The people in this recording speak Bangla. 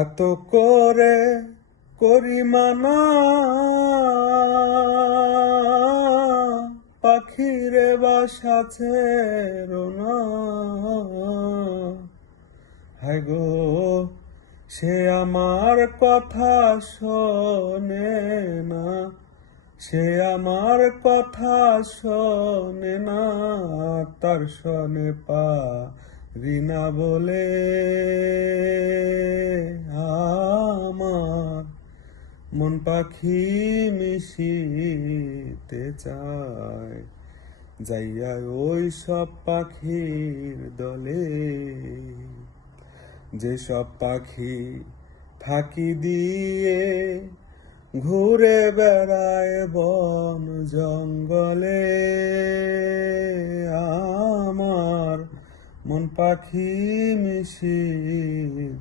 এত করে করি মানা পাখিরে বাসা ছেড়ো না। হায় গো, সে আমার কথা শোনে না, সে আমার কথা শোনে না, তার শোনে পারি না বলে আমার মন পাখি মিশিতে চায় যাইয়া ওই সব পাখির দলে। যে সব পাখি ফাঁকি দিয়ে ঘুরে বেড়ায় বন জঙ্গলে, আমার মন পাখি মিশি